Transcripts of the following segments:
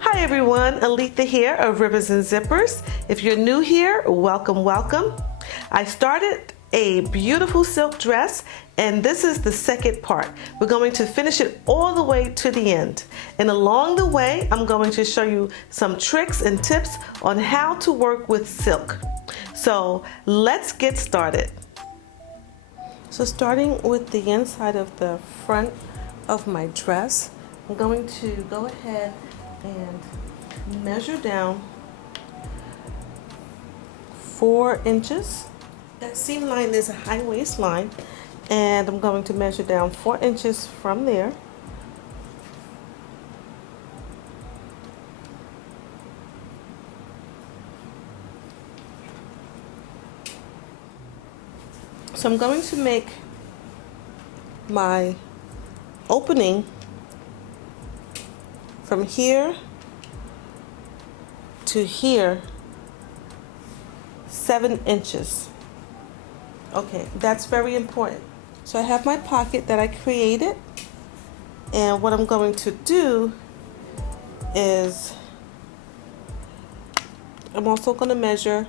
Hi everyone, Aletha here of Ribbons and Zippers. If you're new here, welcome, welcome. I started a beautiful silk dress and this is the second part. We're going to finish it all the way to the end. And along the way, I'm going to show you some tricks and tips on how to work with silk. So let's get started. So starting with the inside of the front of my dress, I'm going to go ahead and measure down 4 inches. That seam line is a high waistline, and I'm going to measure down 4 inches from there. So I'm going to make my opening from here to here 7 inches. Okay, that's very important. So I have my pocket that I created, and what I'm going to do is I'm also going to measure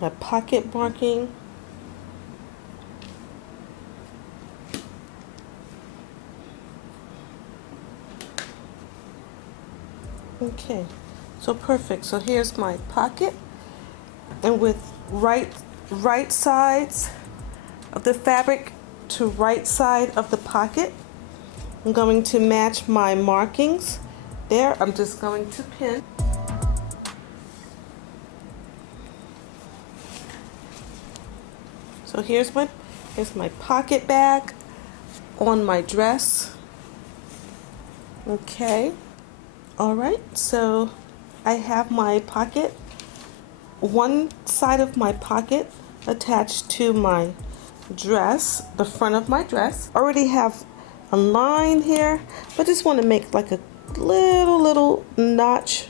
my pocket marking. Okay, so perfect. So here's my pocket, and with right sides of the fabric to right side of the pocket, I'm going to match my markings there. I'm just going to pin. So here's my pocket bag on my dress. Okay. All right, so I have my pocket, one side of my pocket attached to my dress, the front of my dress. I already have a line here, but just want to make like a little notch.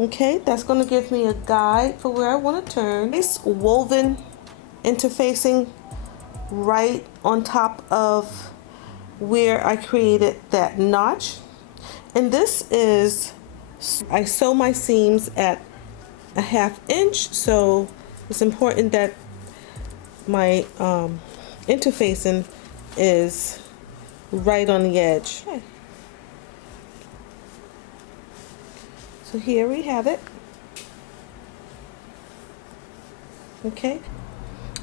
Okay, that's going to give me a guide for where I want to turn. Nice woven interfacing right on top of where I created that notch. And this is, I sew my seams at a 1/2 inch, so it's important that my interfacing is right on the edge. Okay. So here we have it. Okay.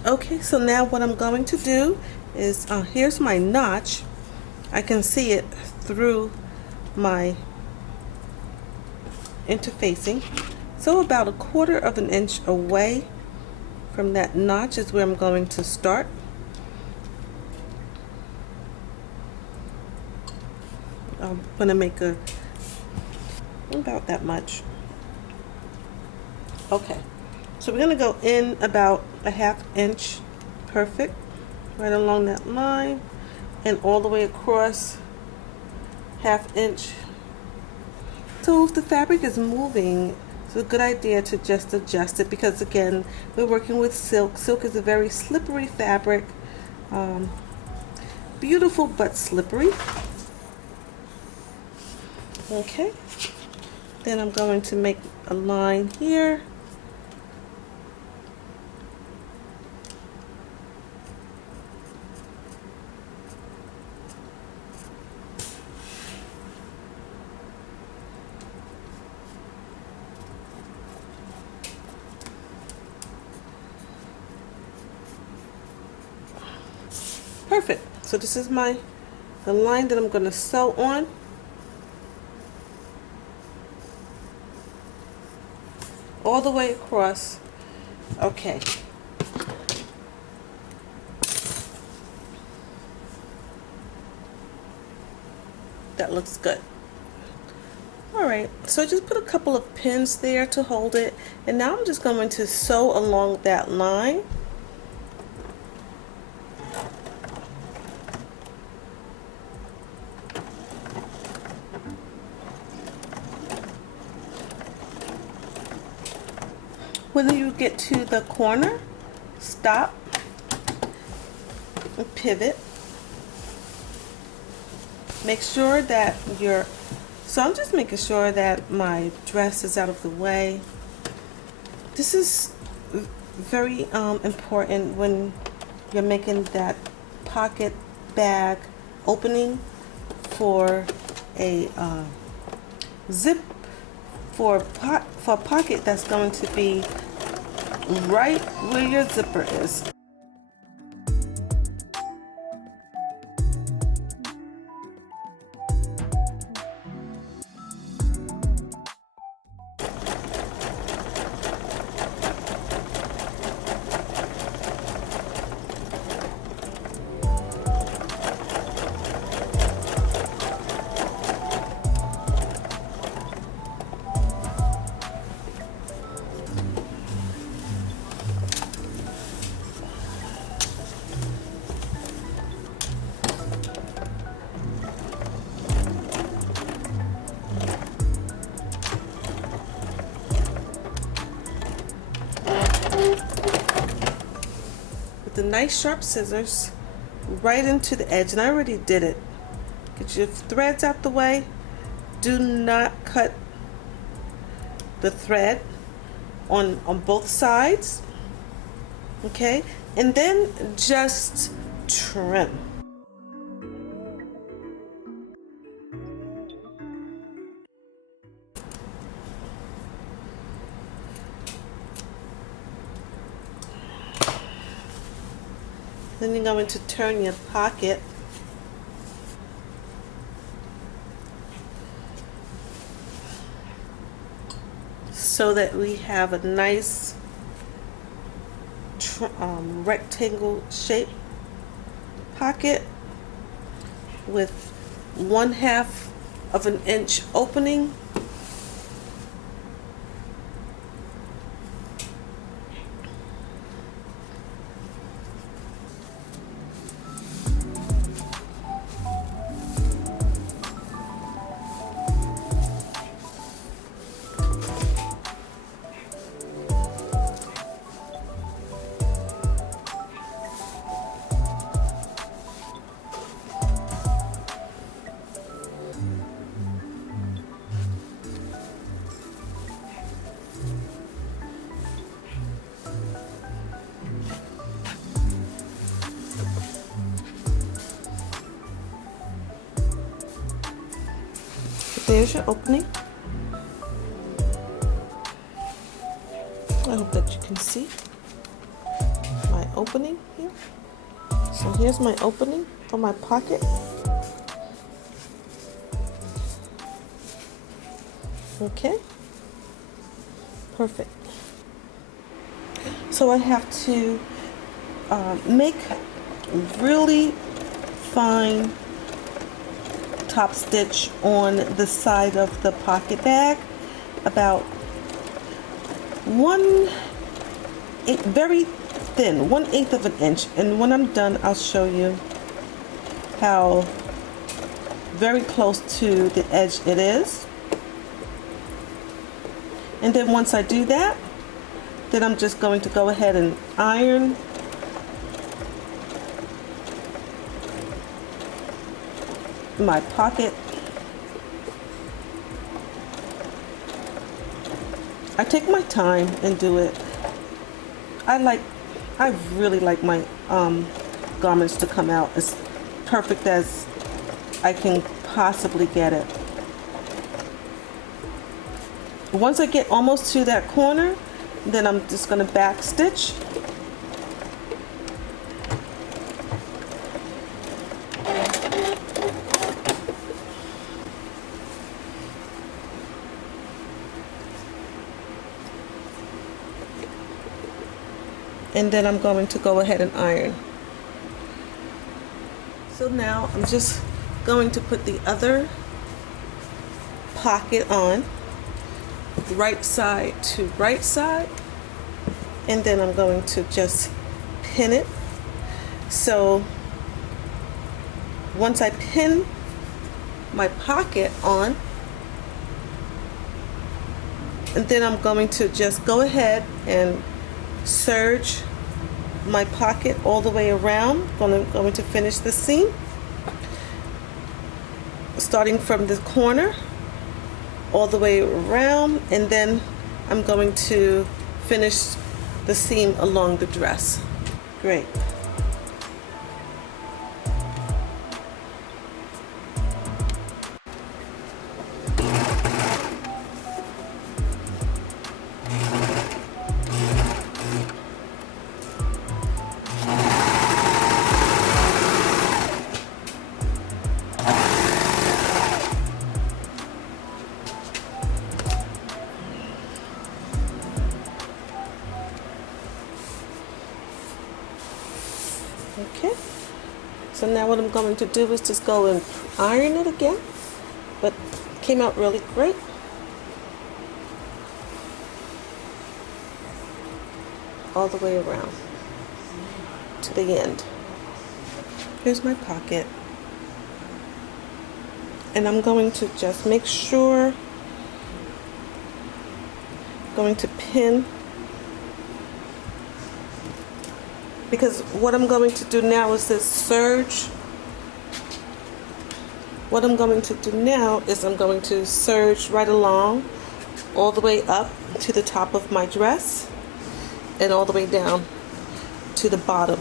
Okay, so now what I'm going to do is, here's my notch. I can see it through my interfacing. So about 1/4 of an inch away from that notch is where I'm going to start. I'm going to make about that much. Okay, so we're going to go in about a 1/2 inch, perfect, right along that line, and all the way across 1/2 inch. So if the fabric is moving, it's a good idea to just adjust it, because again, we're working with silk. Silk is a very slippery fabric, beautiful but slippery. Okay, then I'm going to make a line here. Perfect. So this is the line that I'm going to sew on. All the way across. Okay. That looks good. Alright, so I just put a couple of pins there to hold it, and now I'm just going to sew along that line. When you get to the corner, stop and pivot. Make sure that so I'm just making sure that my dress is out of the way. This is very important when you're making that pocket bag opening for a zip for a pocket that's going to be right where your zipper is. The nice sharp scissors right into the edge, and I already did it. Get your threads out the way. Do not cut the thread on both sides, okay? And then just trim. Then you're going to turn your pocket so that we have a nice rectangle shaped pocket with 1/2 of an inch opening. There's your opening. I hope that you can see my opening here. So here's my opening for my pocket. Okay, perfect. So I have to make really fine top stitch on the side of the pocket bag, about very thin, 1/8 of an inch. And when I'm done, I'll show you how very close to the edge it is. And then once I do that, then I'm just going to go ahead and iron my pocket. I take my time and do it. I really like my garments to come out as perfect as I can possibly get it. Once I get almost to that corner, then I'm just going to back stitch. And then I'm going to go ahead and iron. So now I'm just going to put the other pocket on, right side to right side, and then I'm going to just pin it. So once I pin my pocket on, and then I'm going to just go ahead and serge my pocket all the way around. Going to finish the seam. starting from the corner all the way around, and then I'm going to finish the seam along the dress. Great. Okay, so now what I'm going to do is just go and iron it again, but it came out really great. All the way around to the end. Here's my pocket, and I'm going to just make sure, going to pin, because what I'm going to do now is this serge. What I'm going to do now is I'm going to serge right along all the way up to the top of my dress and all the way down to the bottom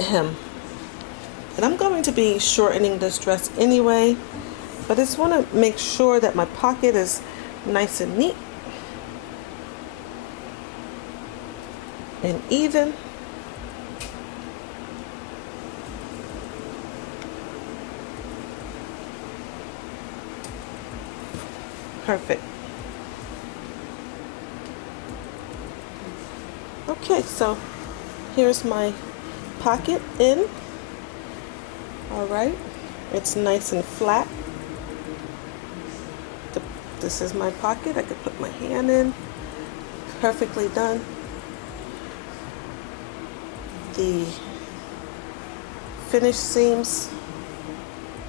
hem. And I'm going to be shortening this dress anyway, but I just want to make sure that my pocket is nice and neat and even. Perfect. Okay, so here's my pocket in. All right, it's nice and flat. This is my pocket. I could put my hand in. Perfectly done. The finished seams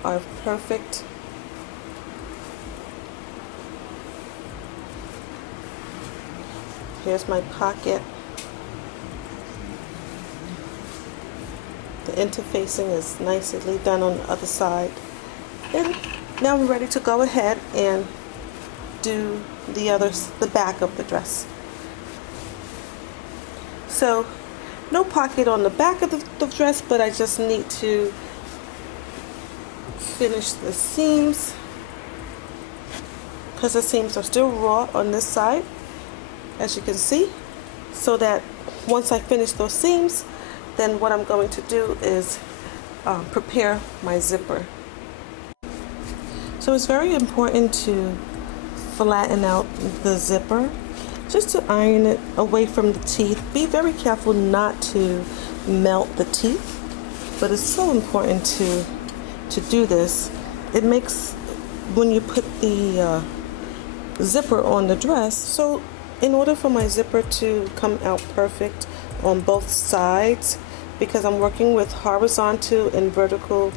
are perfect. Here's my pocket. The interfacing is nicely done on the other side. And now we're ready to go ahead and do the back of the dress. So no pocket on the back of the dress, but I just need to finish the seams because the seams are still raw on this side, as you can see, so that once I finish those seams, then what I'm going to do is prepare my zipper. So it's very important to flatten out the zipper, just to iron it away from the teeth. Be very careful not to melt the teeth, but it's so important to do this. It makes, when you put the zipper on the dress, so in order for my zipper to come out perfect on both sides, because I'm working with horizontal and vertical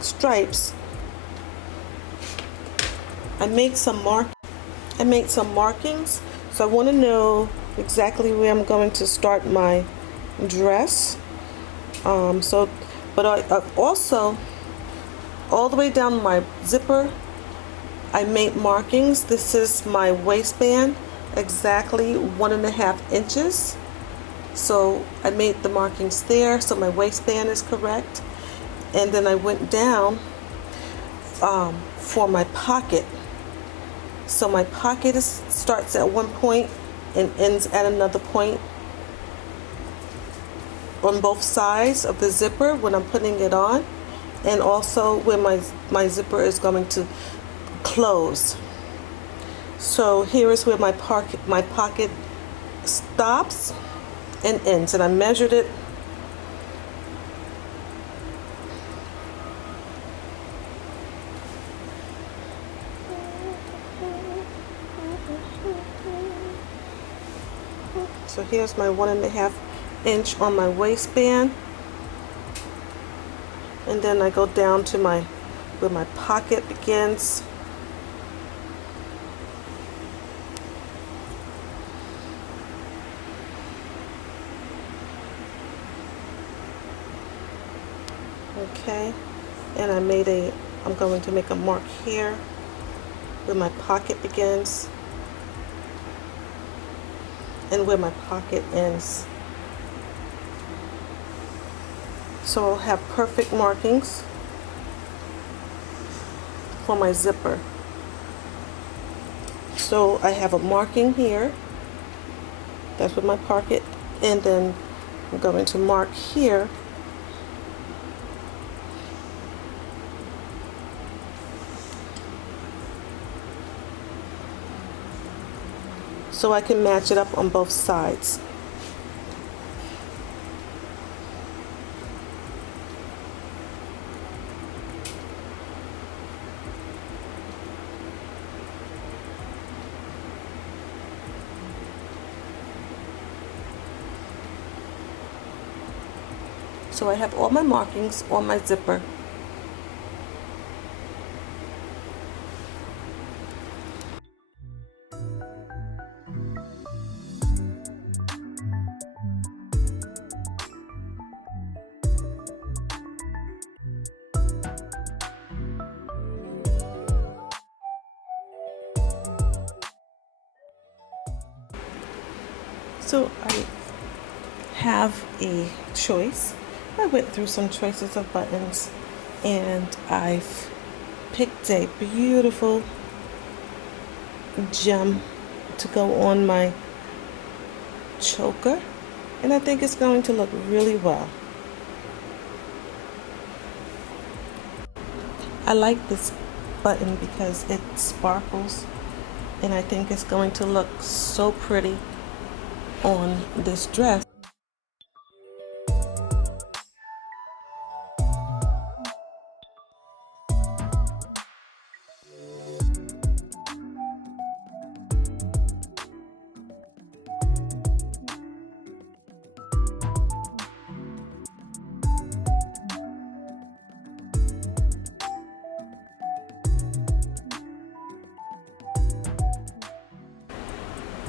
stripes, I made some markings, so I want to know exactly where I'm going to start my dress. But I also, all the way down my zipper, I made markings. This is my waistband, exactly 1.5 inches. So I made the markings there, so my waistband is correct. And then I went down for my pocket. So my pocket starts at one point and ends at another point on both sides of the zipper when I'm putting it on, and also where my zipper is going to close. So here is where my pocket stops and ends, and I measured it. So here's my 1.5 inch on my waistband, and then I go down to where my pocket begins. Okay, And I'm going to make a mark here where my pocket begins and where my pocket ends. So I'll have perfect markings for my zipper. So I have a marking here, that's with my pocket, and then I'm going to mark here so I can match it up on both sides. So I have all my markings on my zipper. So I have a choice. I went through some choices of buttons and I've picked a beautiful gem to go on my choker, and I think it's going to look really well. I like this button because it sparkles, and I think it's going to look so pretty on this dress.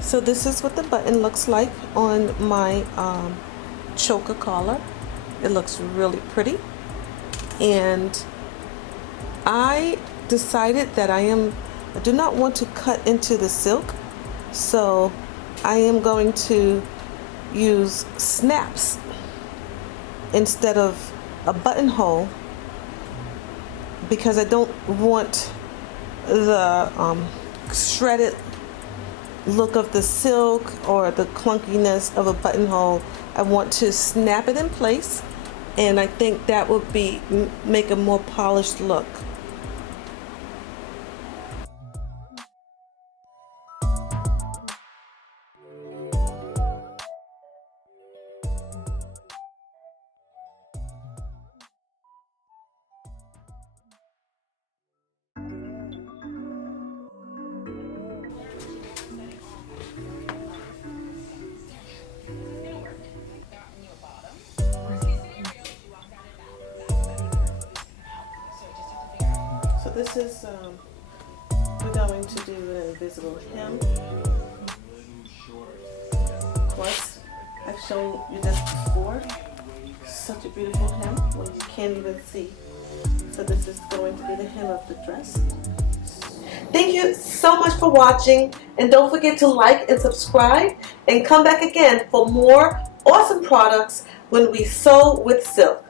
So this is what the button looks like on my choker collar. It looks really pretty, and I decided that I do not want to cut into the silk, so I am going to use snaps instead of a buttonhole because I don't want the shredded look of the silk or the clunkiness of a buttonhole. I want to snap it in place, and I think that would make a more polished look. So this is, we're going to do an invisible hem. Of course, I've shown you this before. Such a beautiful hem when you can't even see. So this is going to be the hem of the dress. Thank you so much for watching, and don't forget to like and subscribe, and come back again for more awesome products when we sew with silk.